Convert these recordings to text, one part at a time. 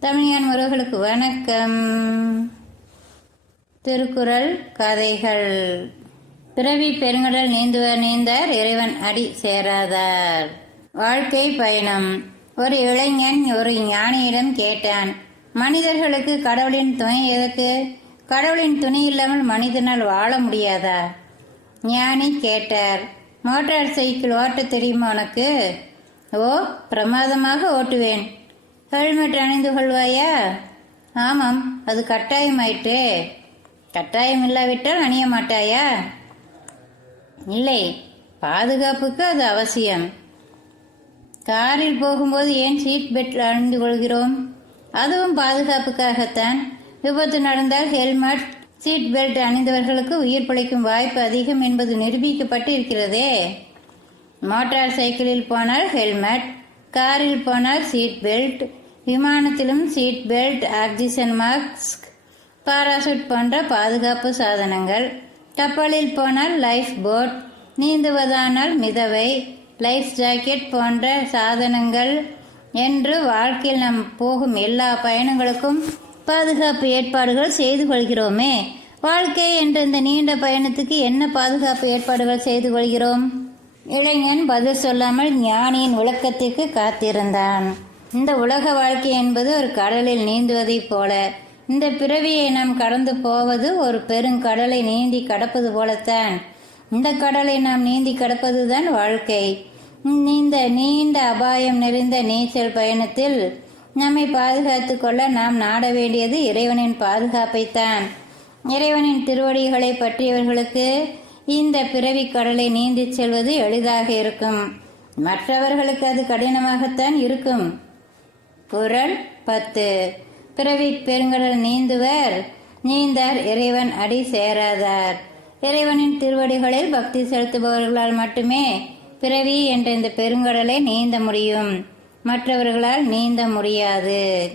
தமிழன் உறவுகளுக்கு வணக்கம். திருக்குறள் கதைகள். பிறவி பெருங்கடல் நீந்துவர் நீந்தார் இறைவன் அடி சேராதார். வாழ்க்கை பயணம். ஒரு இளைஞன் ஒரு ஞானியிடம் கேட்டான் மனிதர்களுக்கு கடவுளின் துணை எதற்கு கடவுளின் துணை இல்லாமல் மனிதனால் வாழ முடியாதா? ஞானி கேட்டார் மோட்டார் சைக்கிள் ஓட்ட தெரியுமா உனக்கு? ஓ பிரமாதமாக ஓட்டுவேன். ஹெல்மெட் அணிந்து கொள்வாயா? ஆமாம் அது கட்டாயமாயிட்டே. கட்டாயம் இல்லாவிட்டால் அணிய மாட்டாயா? இல்லை பாதுகாப்புக்கு அது அவசியம். காரில் போகும்போது ஏன் சீட் பெல்ட் அணிந்து கொள்கிறோம்? அதுவும் பாதுகாப்புக்காகத்தான். விபத்து நடந்தால் ஹெல்மெட் சீட் பெல்ட் அணிந்தவர்களுக்கு உயிர் பிழைக்கும் வாய்ப்பு அதிகம் என்பது நிரூபிக்கப்பட்டு இருக்கிறதே மோட்டார் சைக்கிளில் போனால் ஹெல்மெட் காரில் போனால் seat belt விமானத்திலும் seat belt oxygen mask parachute போன்ற பாதுகாப்பு சாதனங்கள். கப்பலில் போனால் லைஃப் போட் நீந்துவதானால் மிதவை லைஃப் ஜாக்கெட் போன்ற சாதனங்கள் என்று வாழ்க்கையில் நாம் போகும் எல்லா பயணங்களுக்கும் பாதுகாப்பு ஏற்பாடுகள் செய்து கொள்கிறோமே. வாழ்க்கை என்ற இந்த நீண்ட பயணத்துக்கு என்ன பாதுகாப்பு ஏற்பாடுகள் செய்து கொள்கிறோம்? இளைஞன் பதில் சொல்லாமல் ஞானியின் விளக்கத்திற்கு காத்திருந்தான். இந்த உலக வாழ்க்கை என்பது ஒரு கடலில் நீந்துவதைப் போல. இந்த பிறவியை நாம் கடந்து போவது ஒரு பெருங்கடலை நீந்தி கடப்பது போலத்தான். இந்த கடலை நாம் நீந்தி கடப்பதுதான் வாழ்க்கை. இந்த நீண்ட அபாயம் நிறைந்த நீச்சல் பயணத்தில் நம்மை பாதுகாத்து கொள்ள நாம் நாட வேண்டியது இறைவனின் பாதுகாப்பைத்தான். இறைவனின் திருவடிகளை பற்றியவர்களுக்கு இந்த பிறவி கடலை நீந்தி செல்வது எளிதாக இருக்கும். மற்றவர்களுக்கு அது கடினமாகத்தான் இருக்கும். குரல் பத்து. பிறவி பெருங்கடல் நீந்துவர். நீந்தார் இறைவன் அடி சேராதார். இறைவனின் திருவடிகளில் பக்தி செலுத்துபவர்களால் மட்டுமே பிறவி என்ற இந்த பெருங்கடலை நீந்த முடியும். மற்றவர்களால் நீந்த முடியாது.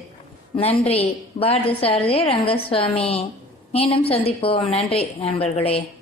நன்றி. பாரதி சாரதி ரங்கசுவாமி. மீண்டும் சந்திப்போம். நன்றி நண்பர்களே.